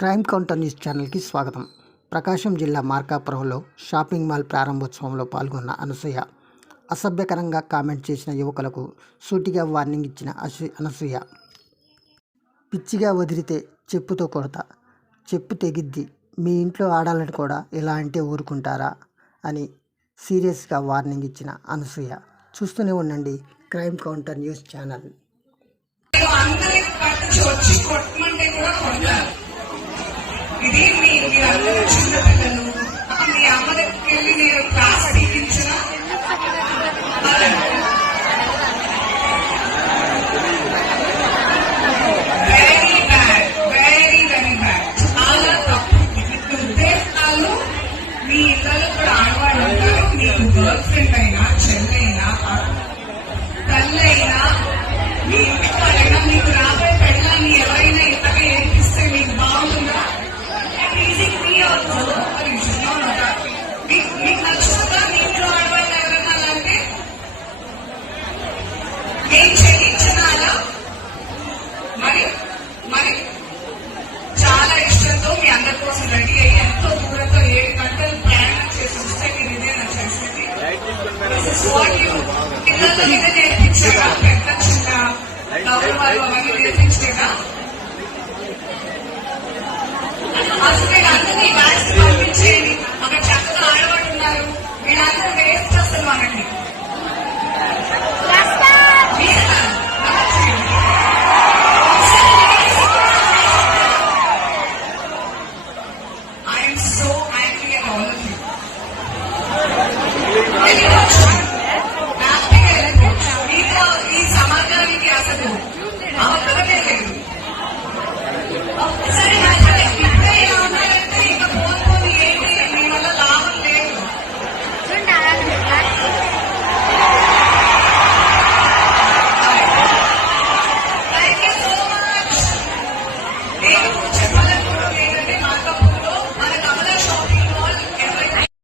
Crime counter news ఛానల్కి స్వాగతం. ప్రకాశం జిల్లా మార్కాపురంలో షాపింగ్ మాల్ ప్రారంభోత్సవంలో పాల్గొన్న అనసూయ అసభ్యకరంగా కామెంట్ చేసిన యువకులకు సూటిగా వార్నింగ్ ఇచ్చిన అనసూయ. పిచ్చిగా వదిలితే చెప్పుతో కొడతా, చెప్పు తెగిద్ది, మీ ఇంట్లో ఆడాలని కూడా ఇలా అంటే ఊరుకుంటారా అని సీరియస్గా వార్నింగ్ ఇచ్చిన అనసూయ. చూస్తూనే ఉండండి క్రైమ్ కౌంటర్ న్యూస్ ఛానల్. ఇది మీరందరూ చిన్నపిల్లలు, మీ అమ్మ దగ్గరికి వెళ్ళి నేను క్లాస్ తీయించిన very bad, very very bad, చాలా తప్పు. ఉద్దేశాలు మీ ఇళ్ళలో కూడా ఆడవాళ్ళు ఉంటారు. మీకు గర్ల్ ఫ్రెండ్ అయినా, చెల్లైనా, తల్లైనా, మీ ఇంటి వాళ్ళైనా, మీకు రాబోయే పెళ్ళాన్ని ఎవరైనా ఇంతగా ఏర్పిస్తే మీకు బాగుంటుందా? మీకు నచ్చుతుందా? మీ ఇంట్లో ఆడవాళ్ళు ఎవరన్నా అంటే నేను చెల్లించినాలా? మరి మరి చాలా ఇష్టంతో మీ అందరి కోసం రెడీ అయ్యి ఎంతో దూరంతో 7 గంటలు ప్రయాణం చేసి వస్తే మీరు ఇదేనా చేసేది? పిల్లలు ఇదే నేర్పించారా? పెద్ద చిన్న గౌరవాలు అవన్నీ నేర్పించలేదా? అసలు వీళ్ళందరినీ బ్యాగ్స్ పంపించేది, అక్కడ చక్కగా ఆడవాళ్ళు ఉన్నారు, వీళ్ళందరూ వేస్ట్ అసలు మనకి. I'm so angry at all of you. మీతో ఈ సమాజానికి అసలు అవసరమే లేదు. ఒక్కసారి